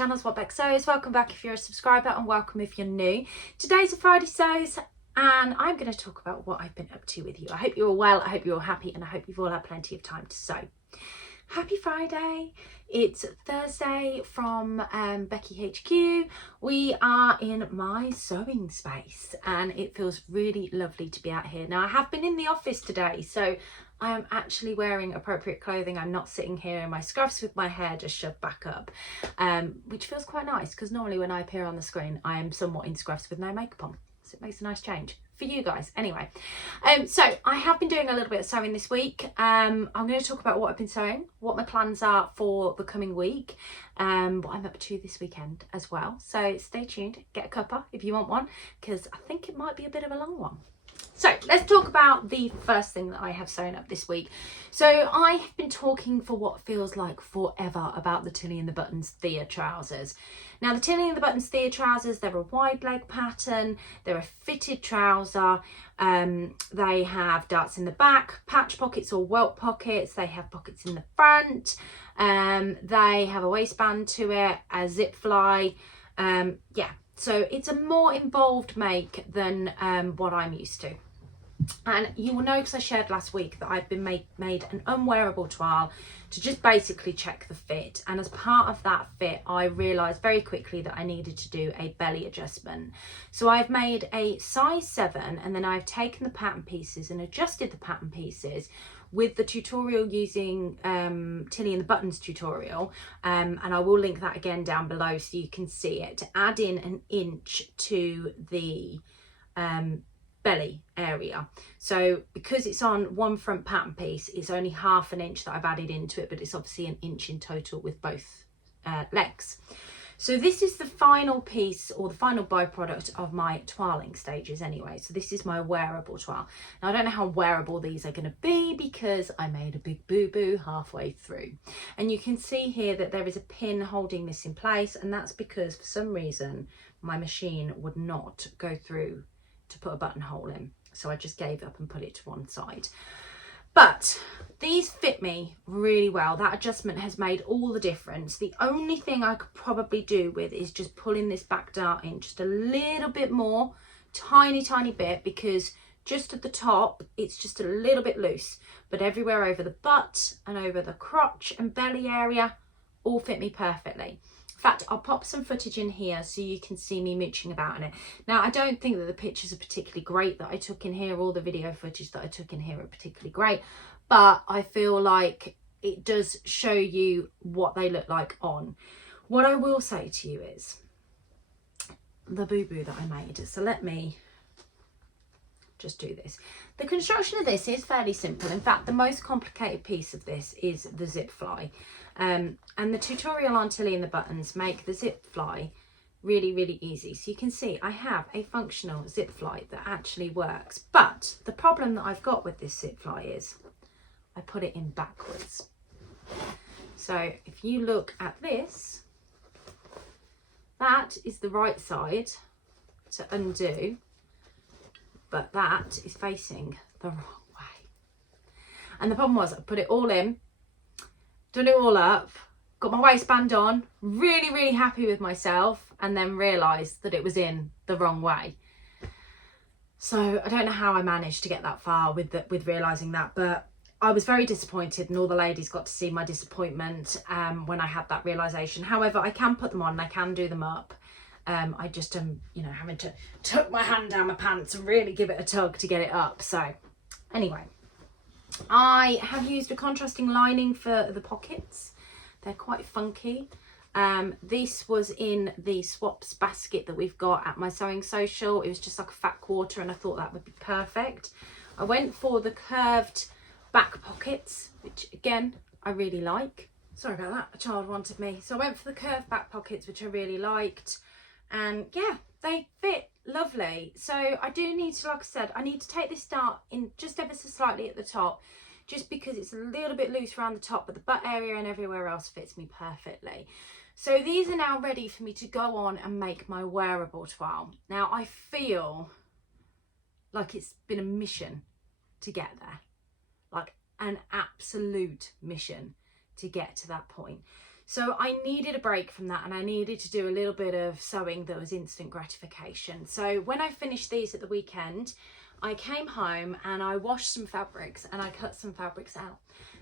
channel, What Beck Sews. Welcome back if you're a subscriber and welcome if you're new. Today's a Friday Sews and I'm going to talk about what I've been up to with you. I hope you're all well, I hope you're all happy and I hope you've all had plenty of time to sew. Happy Friday. It's Thursday from Becky HQ. We are in my sewing space and it feels really lovely to be out here. Now I have been in the office today, so I am actually wearing appropriate clothing. I'm not sitting here in my scruffs with my hair just shoved back up, which feels quite nice because normally when I appear on the screen I am somewhat in scruffs with no makeup on. So it makes a nice change for you guys anyway. So I have been doing a little bit of sewing this week. I'm going to talk about what I've been sewing, what my plans are for the coming week, what I'm up to this weekend as well. So stay tuned, get a cuppa if you want one, because I think it might be a bit of a long one. So let's talk about the first thing that I have sewn up this week. So I have been talking for what feels like forever about the Tilly and the Buttons Thea trousers. Now the Tilly and the Buttons Thea trousers, they're a wide leg pattern, they're a fitted trouser, they have darts in the back, patch pockets or welt pockets, they have pockets in the front, they have a waistband to it, a zip fly, yeah. So it's a more involved make than what I'm used to. And you will know because I shared last week that I've been made an unwearable toile to just basically check the fit. And as part of that fit, I realised very quickly that I needed to do a belly adjustment. So I've made a size 7 and then I've taken the pattern pieces and adjusted the pattern pieces with the tutorial using Tilly and the Buttons tutorial, and I will link that again down below so you can see it, to add in an inch to the belly area. So because it's on one front pattern piece, it's only half an inch that I've added into it, but it's obviously an inch in total with both legs. So this is the final piece or the final byproduct of my toiling stages anyway. So this is my wearable toile. Now I don't know how wearable these are going to be because I made a big boo-boo halfway through. And you can see here that there is a pin holding this in place, and that's because for some reason my machine would not go through to put a buttonhole in. So I just gave up and put it to one side. But these fit me really well. That adjustment has made all the difference. The only thing I could probably do with is just pulling this back dart in just a little bit more, tiny bit, because just at the top it's just a little bit loose, but everywhere over the butt and over the crotch and belly area all fit me perfectly. In fact, I'll pop some footage in here so you can see me mooching about in it. Now, I don't think that the pictures are particularly great that I took in here, or the video footage that I took in here are particularly great, but I feel like it does show you what they look like on. What I will say to you is the boo-boo that I made. So let me just do this. The construction of this is fairly simple. In fact, the most complicated piece of this is the zip fly. And the tutorial on Tilly and the Buttons make the zip fly really easy. So you can see I have a functional zip fly that actually works. But the problem that I've got with this zip fly is I put it in backwards. So if you look at this, that is the right side to undo, but that is facing the wrong way. And the problem was I put it all in, done it all up, got my waistband on, really happy with myself, and then realised that it was in the wrong way. So I don't know how I managed to get that far with realising that, but I was very disappointed, and all the ladies got to see my disappointment when I had that realisation. However, I can put them on and I can do them up. I just am, you know, having to tuck my hand down my pants and really give it a tug to get it up. So anyway, I have used a contrasting lining for the pockets. They're quite funky. This was in the swaps basket that we've got at my sewing social. It was just like a fat quarter and I thought that would be perfect. I went for the curved back pockets, which again I really like. Sorry about that, a child wanted me. So I went for the curved back pockets, which I really liked, and yeah, they fit lovely. So I do need to, like I said, I need to take this dart in just ever so slightly at the top, just because it's a little bit loose around the top, but the butt area and everywhere else fits me perfectly. So these are now ready for me to go on and make my wearable toile. Now I feel like it's been a mission to get there, like an absolute mission to get to that point. So I needed a break from that, and I needed to do a little bit of sewing that was instant gratification. So when I finished these at the weekend, I came home and I washed some fabrics and I cut some fabrics out.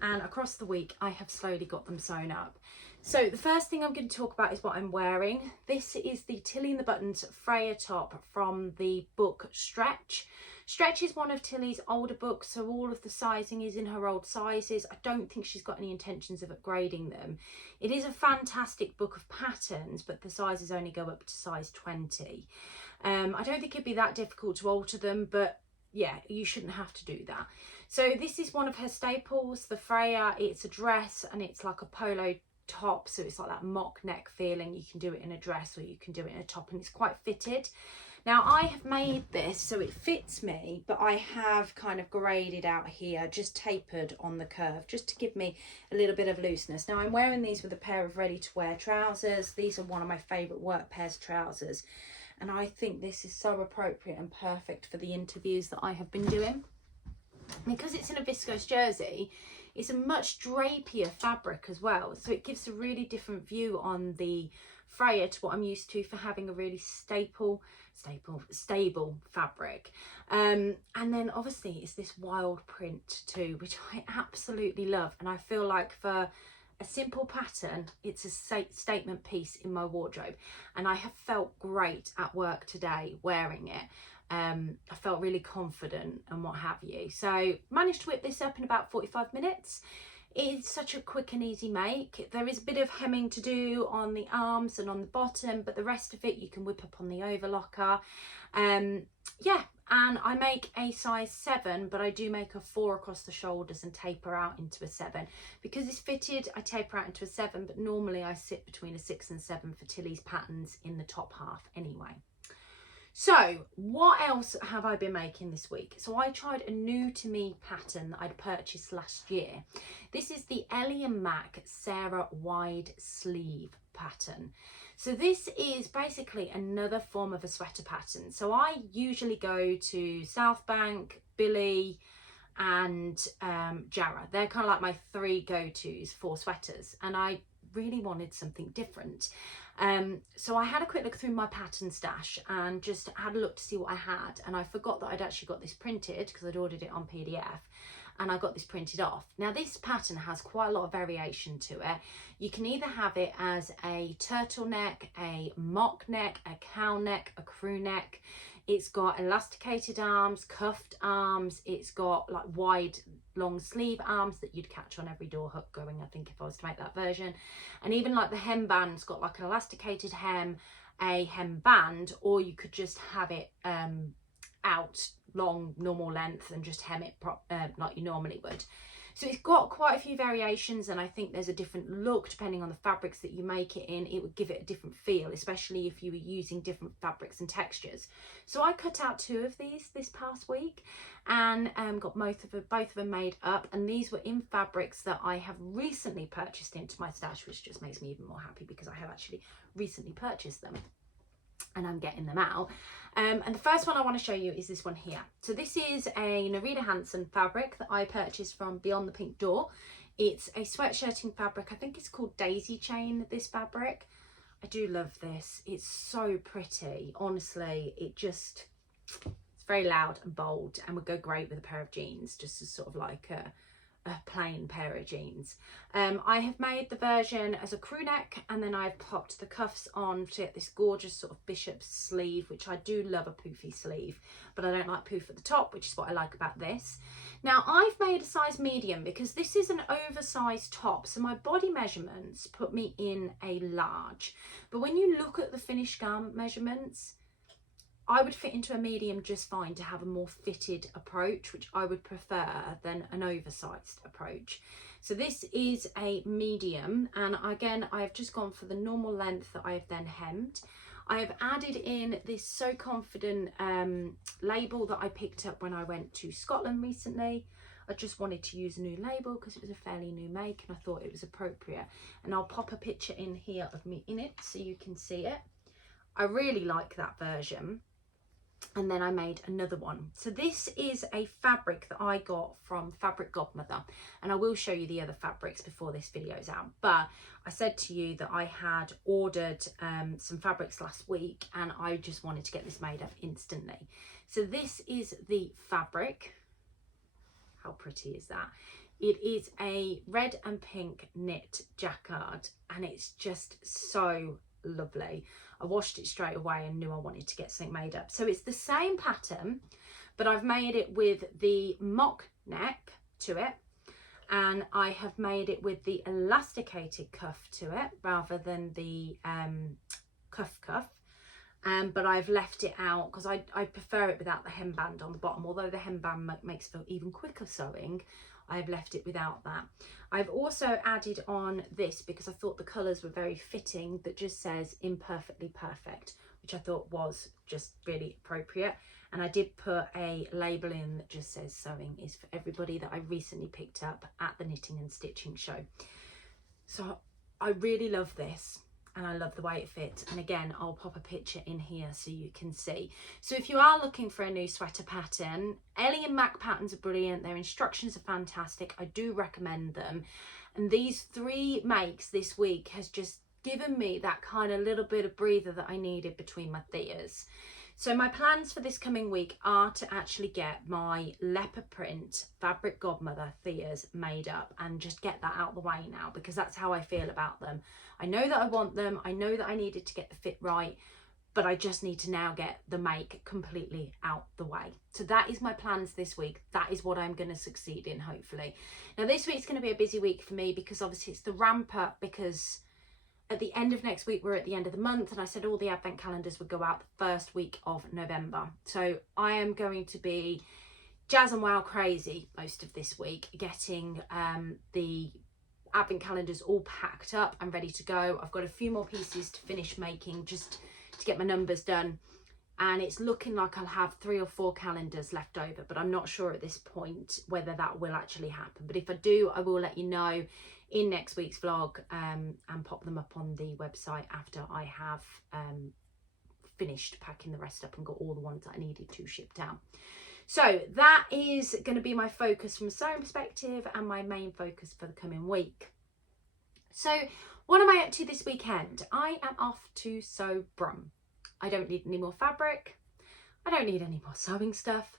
And across the week, I have slowly got them sewn up. So the first thing I'm going to talk about is what I'm wearing. This is the Tilly and the Buttons Freya top from the book Stretch. Stretch is one of Tilly's older books, so all of the sizing is in her old sizes. I don't think she's got any intentions of upgrading them. It is a fantastic book of patterns, but the sizes only go up to size 20. I don't think it'd be that difficult to alter them, but yeah, you shouldn't have to do that. So this is one of her staples, the Freya. It's a dress and it's like a polo top, so it's like that mock neck feeling. You can do it in a dress or you can do it in a top, and it's quite fitted. Now I have made this so it fits me, but I have kind of graded out here, just tapered on the curve, just to give me a little bit of looseness. Now I'm wearing these with a pair of ready to wear trousers. These are one of my favourite work pairs of trousers, and I think this is so appropriate and perfect for the interviews that I have been doing. Because it's in a viscose jersey, it's a much drapier fabric as well, so it gives a really different view on the Freya to what I'm used to for having a really stable fabric. And then obviously it's this wild print too, which I absolutely love, and I feel like for a simple pattern, it's a statement piece in my wardrobe, and I have felt great at work today wearing it. I felt really confident and what have you. So managed to whip this up in about 45 minutes. It's such a quick and easy make. There is a bit of hemming to do on the arms and on the bottom, but the rest of it you can whip up on the overlocker. Yeah, and I make a size 7, but I do make a 4 across the shoulders and taper out into a 7. Because it's fitted, I taper out into a 7, but normally I sit between a 6 and 7 for Tilly's patterns in the top half anyway. So what else have I been making this week? So I tried a new to me pattern that I'd purchased last year. This is the Ellie and Mac Sarah wide sleeve pattern. So this is basically another form of a sweater pattern. So I usually go to South Bank, Billy and Jarrah. They're kind of like my 3 go-tos for sweaters, and I really wanted something different. So I had a quick look through my pattern stash and just had a look to see what I had, and I forgot that I'd actually got this printed because I'd ordered it on PDF, and I got this printed off. Now this pattern has quite a lot of variation to it. You can either have it as a turtleneck, a mock neck, a cow neck, a crew neck. It's got elasticated arms, cuffed arms. It's got like wide long sleeve arms that you'd catch on every door hook going, I think, if I was to make that version. And even like the hem band's got like an elasticated hem, a hem band, or you could just have it out long normal length and just hem it like you normally would. So it's got quite a few variations, and I think there's a different look depending on the fabrics that you make it in. It would give it a different feel, especially if you were using different fabrics and textures. So I cut out 2 of these this past week and got both of them made up, and these were in fabrics that I have recently purchased into my stash, which just makes me even more happy because I have actually recently purchased them and I'm getting them out. And the first one I want to show you is this one here. So this is a Nerida Hanson fabric that I purchased from Beyond the Pink Door. It's a sweatshirting fabric. I think it's called Daisy Chain, this fabric. I do love this. It's so pretty. Honestly, it's very loud and bold and would go great with a pair of jeans, just as sort of like a plain pair of jeans. I have made the version as a crew neck, and then I've popped the cuffs on to get this gorgeous sort of bishop sleeve, which I do love a poofy sleeve, but I don't like poof at the top, which is what I like about this. Now I've made a size medium because this is an oversized top, so my body measurements put me in a large, but when you look at the finished garment measurements, I would fit into a medium just fine to have a more fitted approach, which I would prefer than an oversized approach. So this is a medium, and again, I've just gone for the normal length that I've then hemmed. I have added in this So Confident label that I picked up when I went to Scotland recently. I just wanted to use a new label because it was a fairly new make and I thought it was appropriate. And I'll pop a picture in here of me in it so you can see it. I really like that version. and then I made another one. So this is a fabric that I got from Fabric Godmother, and I will show you the other fabrics before this video is out. But I said to you that I had ordered some fabrics last week, and I just wanted to get this made up instantly. So this is the fabric. How pretty is that? It is a red and pink knit jacquard, and it's just so lovely. I washed it straight away and knew I wanted to get something made up. So it's the same pattern, but I've made it with the mock neck to it, and I have made it with the elasticated cuff to it rather than the cuff. But I've left it out because I prefer it without the hemband on the bottom. Although the hemband makes for even quicker sewing, I've left it without that. I've also added on this because I thought the colours were very fitting, that just says imperfectly perfect, which I thought was just really appropriate. And I did put a label in that just says sewing is for everybody, that I recently picked up at the Knitting and Stitching show. So I really love this. And I love the way it fits. And again, I'll pop a picture in here so you can see. So if you are looking for a new sweater pattern, Ellie and Mac patterns are brilliant. Their instructions are fantastic. I do recommend them. And these 3 makes this week has just given me that kind of little bit of breather that I needed between my Theas. So my plans for this coming week are to actually get my leopard print Fabric Godmother Theas made up and just get that out the way now, because that's how I feel about them. I know that I want them. I know that I needed to get the fit right, but I just need to now get the make completely out the way. So that is my plans this week. That is what I'm going to succeed in, hopefully. Now this week's going to be a busy week for me because obviously it's the ramp up, because at the end of next week, we're at the end of the month, and I said all the advent calendars would go out the first week of November. So I am going to be jazz and wow crazy most of this week, getting the advent calendars all packed up and ready to go. I've got a few more pieces to finish making just to get my numbers done. And it's looking like I'll have 3 or 4 calendars left over, but I'm not sure at this point whether that will actually happen. But if I do, I will let you know in next week's vlog and pop them up on the website after I have finished packing the rest up and got all the ones that I needed to ship down. So that is going to be my focus from a sewing perspective and my main focus for the coming week. So what am I up to this weekend? I am off to sew Brum. I don't need any more fabric. I don't need any more sewing stuff,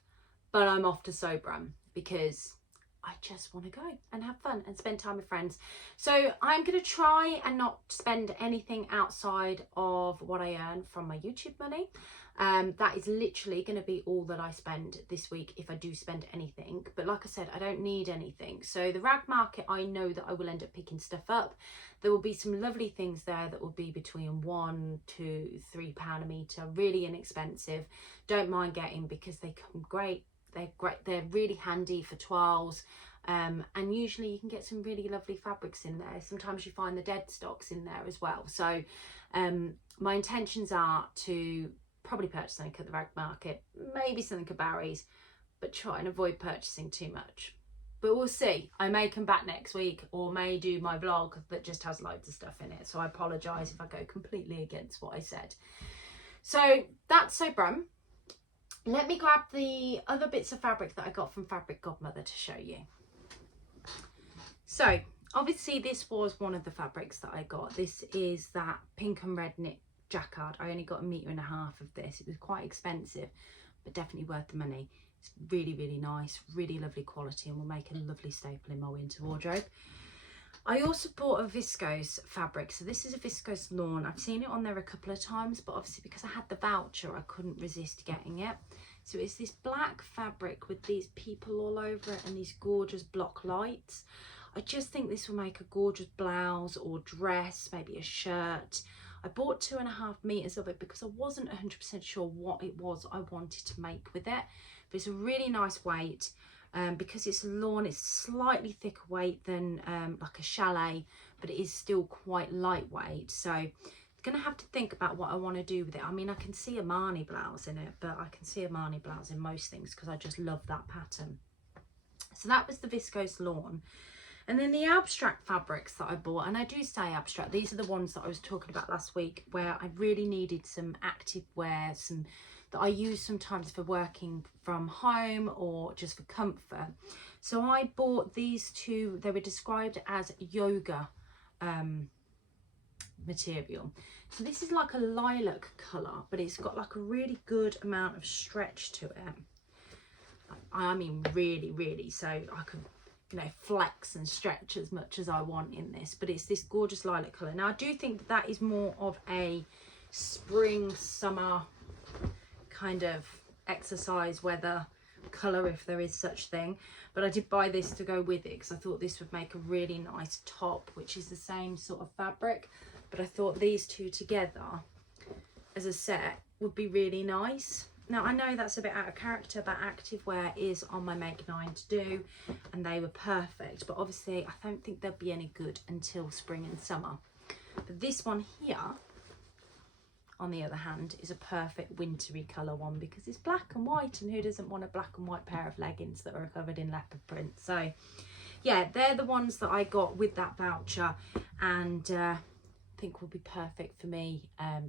but I'm off to sew Brum because I just want to go and have fun and spend time with friends. So I'm going to try and not spend anything outside of what I earn from my YouTube money. That is literally going to be all that I spend this week if I do spend anything. But like I said, I don't need anything. So the rag market, I know that I will end up picking stuff up. There will be some lovely things there that will be between £1 to £3 a metre, really inexpensive. Don't mind getting because they come great. They're great. They're really handy for toiles, and usually you can get some really lovely fabrics in there. Sometimes you find the dead stocks in there as well. So my intentions are to probably purchase something at the rag market, maybe something at Barry's, but try and avoid purchasing too much. But we'll see. I may come back next week or may do my vlog that just has loads of stuff in it. So I apologise if I go completely against what I said. So that's so Brum. Let me grab the other bits of fabric that I got from Fabric Godmother to show you. So obviously this was one of the fabrics that I got. This is that pink and red knit jacquard. I only got 1.5 meters of this. It was quite expensive, but definitely worth the money. It's really, really nice, really lovely quality, and will make a lovely staple in my winter wardrobe. I also bought a viscose fabric. So this is a viscose lawn. I've seen it on there a couple of times, but obviously because I had the voucher, I couldn't resist getting it. So it's this black fabric with these people all over it and these gorgeous block lights. I just think this will make a gorgeous blouse or dress, maybe a shirt. I bought 2.5 meters of it because I wasn't 100% sure what it was I wanted to make with it. But it's a really nice weight. Because it's lawn, it's slightly thicker weight than like a chalet, but it is still quite lightweight. So I'm going to have to think about what I want to do with it. I mean, I can see a Marni blouse in it, but I can see a Marni blouse in most things because I just love that pattern. So that was the viscose lawn. And then the abstract fabrics that I bought, and I do say abstract, these are the ones that I was talking about last week where I really needed some active wear, some that I use sometimes for working from home or just for comfort. So I bought these two. They were described as yoga material. So this is like a lilac colour, but it's got like a really good amount of stretch to it. I mean really, so I can, you know, flex and stretch as much as I want in this. But it's this gorgeous lilac colour. Now I do think that that is more of a spring summer kind of exercise weather colour, if there is such thing. But I did buy this to go with it because I thought this would make a really nice top, which is the same sort of fabric. But I thought these two together as a set would be really nice. Now I know that's a bit out of character, but activewear is on my Make 9 to do, and they were perfect. But obviously I don't think they'll be any good until spring and summer. But this one here, on the other hand, is a perfect wintry colour one because it's black and white, and who doesn't want a black and white pair of leggings that are covered in leopard print? So yeah, they're the ones that I got with that voucher, and I think will be perfect for me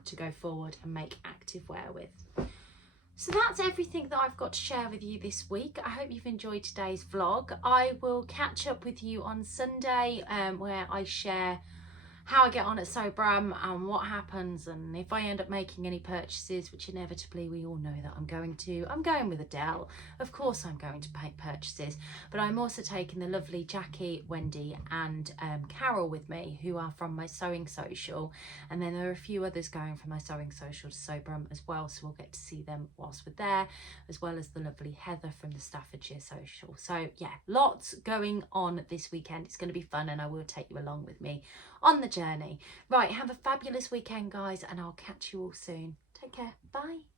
to go forward and make active wear with. So that's everything that I've got to share with you this week. I hope you've enjoyed today's vlog. I will catch up with you on Sunday where I share how I get on at Sobram and what happens, and if I end up making any purchases, which inevitably we all know that I'm going to. I'm going with Adele. Of course I'm going to make purchases, but I'm also taking the lovely Jackie, Wendy and Carol with me, who are from my sewing social, and then there are a few others going from my sewing social to Sobram as well, so we'll get to see them whilst we're there, as well as the lovely Heather from the Staffordshire social. So yeah, lots going on this weekend. It's going to be fun, and I will take you along with me on the journey. Right, have a fabulous weekend, guys, and I'll catch you all soon. Take care. Bye.